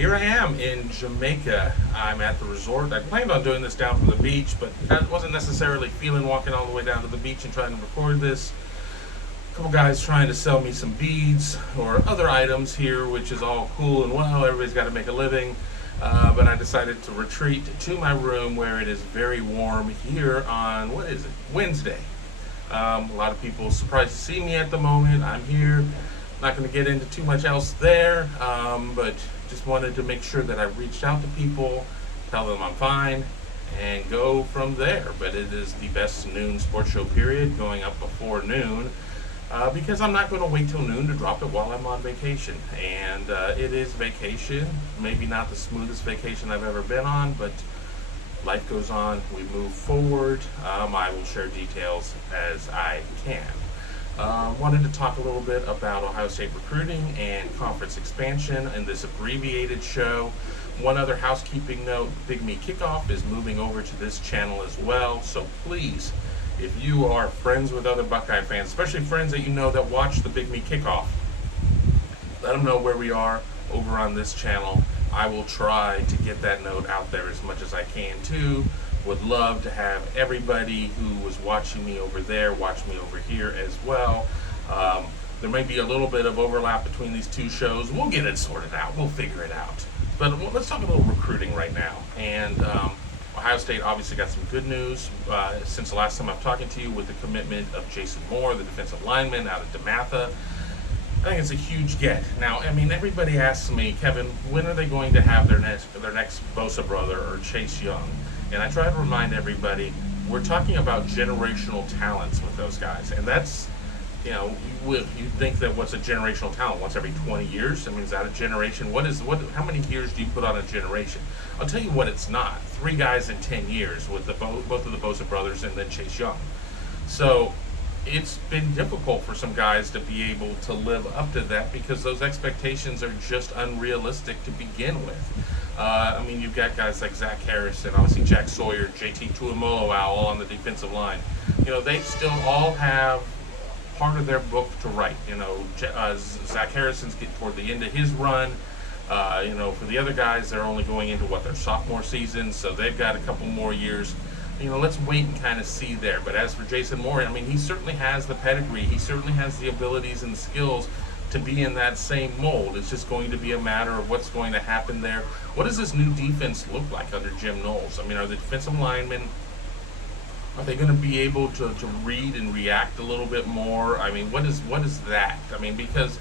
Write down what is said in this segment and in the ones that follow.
Here I am in Jamaica. I'm at the resort. I planned on doing this down from the beach, but I wasn't necessarily feeling walking all the way down to the beach and trying to record this. A couple guys trying to sell me some beads or other items here, which is all cool and well. Everybody's got to make a living. But I decided to retreat to my room where it is very warm here on, what is it, Wednesday. A lot of people surprised to see me at the moment. I'm here. Not going to get into too much else there, but just wanted to make sure that I reached out to people, tell them I'm fine, and go from there. But it is the best noon sports show period, going up before noon, because I'm not going to wait till noon to drop it while I'm on vacation. And it is vacation, maybe not the smoothest vacation I've ever been on, but life goes on, we move forward. I will share details as I can. Wanted to talk a little bit about Ohio State recruiting and conference expansion in this abbreviated show. One other housekeeping note, Big Me Kickoff is moving over to this channel as well. So please, if you are friends with other Buckeye fans, especially friends that you know that watch the Big Me Kickoff, let them know where we are over on this channel. I will try to get that note out there as much as I can too. Would love to have everybody who was watching me over there watch me over here as well. There may be a little bit of overlap between these two shows. We'll get it sorted out. We'll figure it out. But let's talk a little recruiting right now. And Ohio State obviously got some good news since the last time I'm talking to you with the commitment of Jason Moore, the defensive lineman out of DeMatha. I think it's a huge get. Now, I mean, everybody asks me, Kevin, when are they going to have their next Bosa brother or Chase Young? And I try to remind everybody, we're talking about generational talents with those guys. And that's, you know, you think that what's a generational talent? Once every 20 years? I mean, is that a generation? How many years do you put on a generation? I'll tell you what it's not. 3 guys in 10 years with both of the Bosa brothers and then Chase Young. So it's been difficult for some guys to be able to live up to that because those expectations are just unrealistic to begin with. I mean, you've got guys like Zach Harrison, obviously Jack Sawyer, JT Tuimoloau all on the defensive line. You know, they still all have part of their book to write. You know, Zach Harrison's getting toward the end of his run. You know, for the other guys, they're only going into their sophomore season, so they've got a couple more years. You know, let's wait and kind of see there. But as for Jason Moore, I mean, he certainly has the pedigree. He certainly has the abilities and the skills to be in that same mold. It's just going to be a matter of what's going to happen there. What does this new defense look like under Jim Knowles? I mean, are the defensive linemen, are they going to be able to read and react a little bit more? I mean, what is that? I mean, because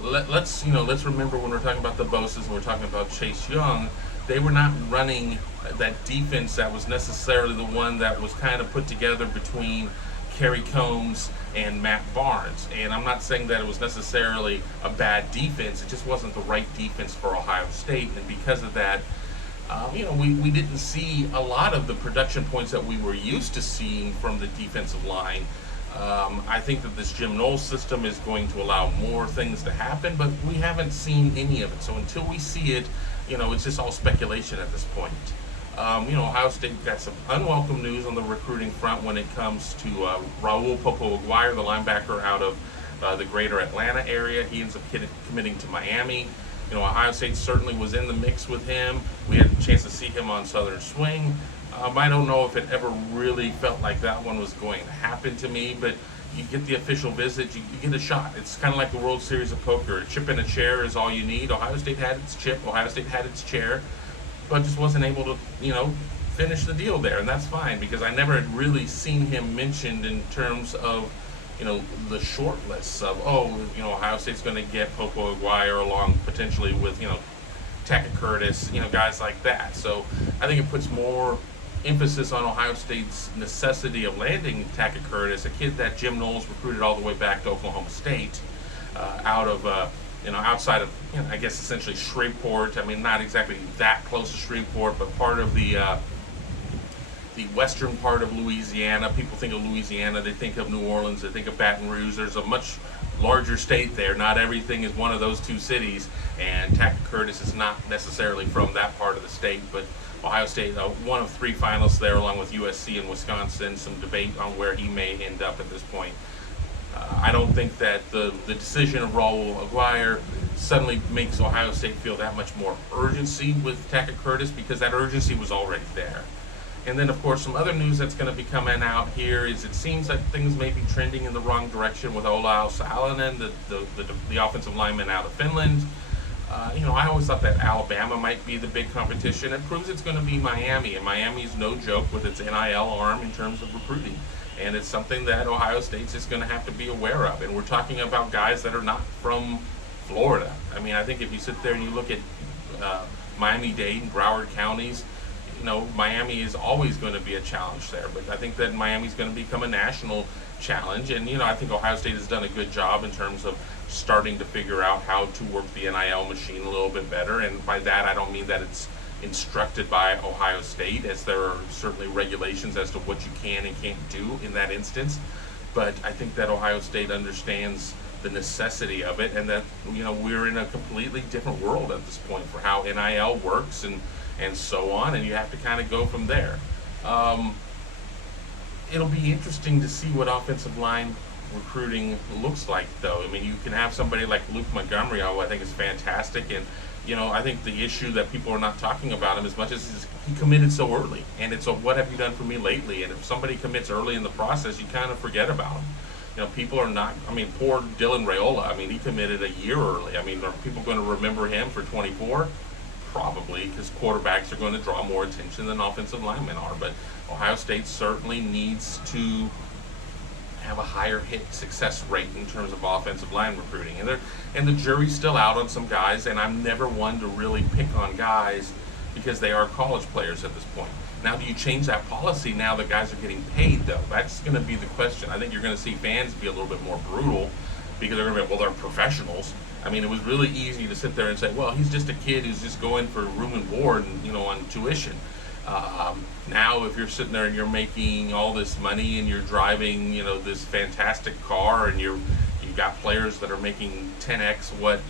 let's remember when we're talking about the Bosas and we're talking about Chase Young, they were not running that defense that was necessarily the one that was kind of put together between Kerry Combs and Matt Barnes. And I'm not saying that it was necessarily a bad defense. It just wasn't the right defense for Ohio State. And because of that, we didn't see a lot of the production points that we were used to seeing from the defensive line. I think that this Jim Knowles system is going to allow more things to happen, but we haven't seen any of it. So until we see it, it's just all speculation at this point. Ohio State got some unwelcome news on the recruiting front when it comes to Raul Popo-Aguirre, the linebacker out of the greater Atlanta area. He ends up committing to Miami. Ohio State certainly was in the mix with him. We had a chance to see him on Southern Swing. I don't know if it ever really felt like that one was going to happen to me, but you get the official visit, you get a shot. It's kind of like the World Series of Poker. A chip and a chair is all you need. Ohio State had its chip, Ohio State had its chair, but just wasn't able to, finish the deal there, and that's fine because I never had really seen him mentioned in terms of, the short lists of, Ohio State's going to get Popo-Aguirre along potentially with, Tackett Curtis, guys like that. So I think it puts more emphasis on Ohio State's necessity of landing Tackett Curtis, a kid that Jim Knowles recruited all the way back to Oklahoma State, out of outside of, I guess essentially Shreveport. I mean, not exactly that close to Shreveport, but part of the western part of Louisiana. People think of Louisiana, they think of New Orleans, they think of Baton Rouge. There's a much larger state there. Not everything is one of those two cities, and Tackett Curtis is not necessarily from that part of the state, but Ohio State, one of 3 finalists there, along with USC and Wisconsin. Some debate on where he may end up at this point. I don't think that the decision of Raul Aguirre suddenly makes Ohio State feel that much more urgency with Tackett Curtis, because that urgency was already there. And then, of course, some other news that's going to be coming out here is it seems like things may be trending in the wrong direction with Olaus Salonen, the offensive lineman out of Finland. I always thought that Alabama might be the big competition. It proves it's going to be Miami, and Miami's no joke with its NIL arm in terms of recruiting. And it's something that Ohio State's is going to have to be aware of. And we're talking about guys that are not from Florida. I mean, I think if you sit there and you look at Miami-Dade and Broward counties, Miami is always going to be a challenge there. But I think that Miami's going to become a national challenge. And, I think Ohio State has done a good job in terms of starting to figure out how to work the NIL machine a little bit better. And by that, I don't mean that it's instructed by Ohio State, as there are certainly regulations as to what you can and can't do in that instance. But I think that Ohio State understands the necessity of it, and that, we're in a completely different world at this point for how NIL works and so on, and you have to kind of go from there. It'll be interesting to see what offensive line recruiting looks like, though. I mean, you can have somebody like Luke Montgomery, who I think is fantastic, and I think the issue that people are not talking about him as much as he committed so early, and it's a what have you done for me lately? And if somebody commits early in the process, you kind of forget about him. People are not, poor Dylan Raiola, he committed a year early. Are people going to remember him for 24? Probably, because quarterbacks are going to draw more attention than offensive linemen are. But Ohio State certainly needs to have a higher hit success rate in terms of offensive line recruiting. And the jury's still out on some guys, and I'm never one to really pick on guys because they are college players at this point. Now, do you change that policy now that guys are getting paid, though? That's going to be the question. I think you're going to see fans be a little bit more brutal because they're going to be, well, they're professionals. It was really easy to sit there and say, well, he's just a kid who's just going for room and board and, on tuition. Now, if you're sitting there and you're making all this money and you're driving, this fantastic car, and you've got players that are making 10x what,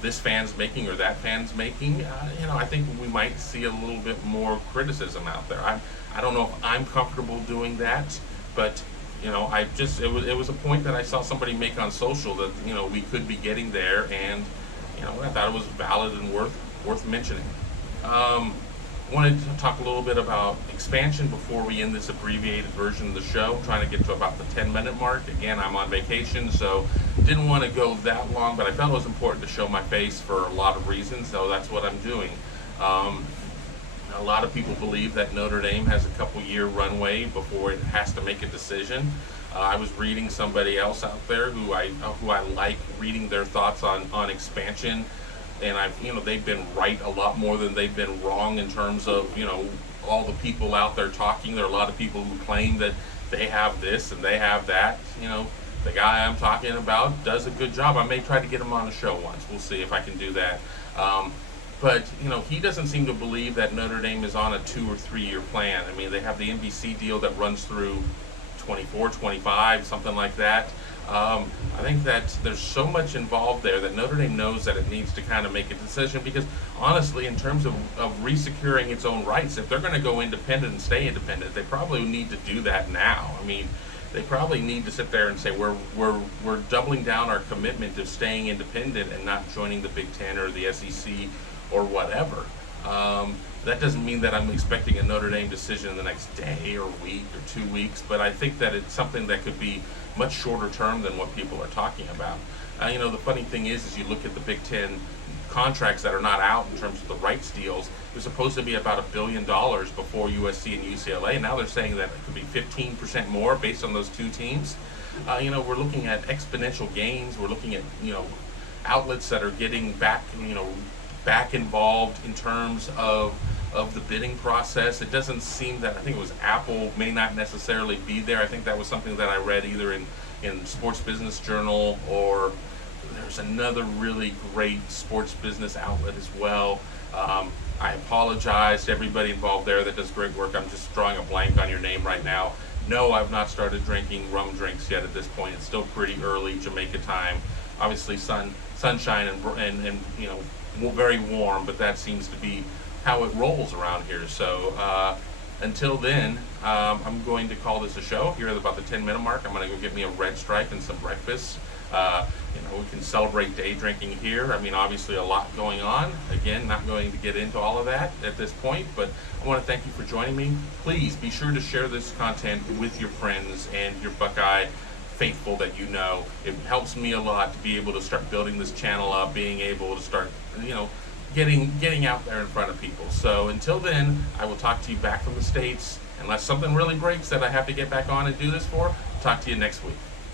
this fan's making or that fan's making, I think we might see a little bit more criticism out there. I don't know if I'm comfortable doing that, but it was a point that I saw somebody make on social that we could be getting there, and I thought it was valid and worth mentioning. Wanted to talk a little bit about expansion before we end this abbreviated version of the show. I'm trying to get to about the 10-minute mark. Again, I'm on vacation, so didn't want to go that long, but I felt it was important to show my face for a lot of reasons, so that's what I'm doing. A lot of people believe that Notre Dame has a couple-year runway before it has to make a decision. I was reading somebody else out there who I like reading their thoughts on expansion. And they've been right a lot more than they've been wrong in terms of, all the people out there talking. There are a lot of people who claim that they have this and they have that. The guy I'm talking about does a good job. I may try to get him on a show once. We'll see if I can do that. But he doesn't seem to believe that Notre Dame is on a 2 or 3 year plan. They have the NBC deal that runs through 24, 25, something like that. I think that there's so much involved there that Notre Dame knows that it needs to kind of make a decision, because honestly, in terms of resecuring its own rights, if they're going to go independent and stay independent, they probably need to do that now. They probably need to sit there and say we're doubling down our commitment to staying independent and not joining the Big Ten or the SEC or whatever. That doesn't mean that I'm expecting a Notre Dame decision in the next day or week or 2 weeks, but I think that it's something that could be much shorter term than what people are talking about. The funny thing is you look at the Big Ten contracts that are not out in terms of the rights deals. It was supposed to be about $1 billion before USC and UCLA, and now they're saying that it could be 15% more based on those two teams. We're looking at exponential gains. We're looking at outlets that are getting back involved in terms of the bidding process. It doesn't seem that, I think it was Apple may not necessarily be there. I think that was something that I read either in Sports Business Journal, or there's another really great sports business outlet as well. I apologize to everybody involved there that does great work. I'm just drawing a blank on your name right now. No, I've not started drinking rum drinks yet at this point. It's still pretty early Jamaica time. Obviously sunshine and very warm, but that seems to be how it rolls around here. So until then, I'm going to call this a show. Here at about the 10-minute mark, I'm going to go get me a Red Stripe and some breakfast. We can celebrate day drinking here. I mean, obviously a lot going on. Again, not going to get into all of that at this point, but I want to thank you for joining me. Please be sure to share this content with your friends and your Buckeye faithful that you know. It helps me a lot to be able to start building this channel up, being able to start, getting out there in front of people. So until then, I will talk to you back from the States. Unless something really breaks that I have to get back on and do this for, talk to you next week.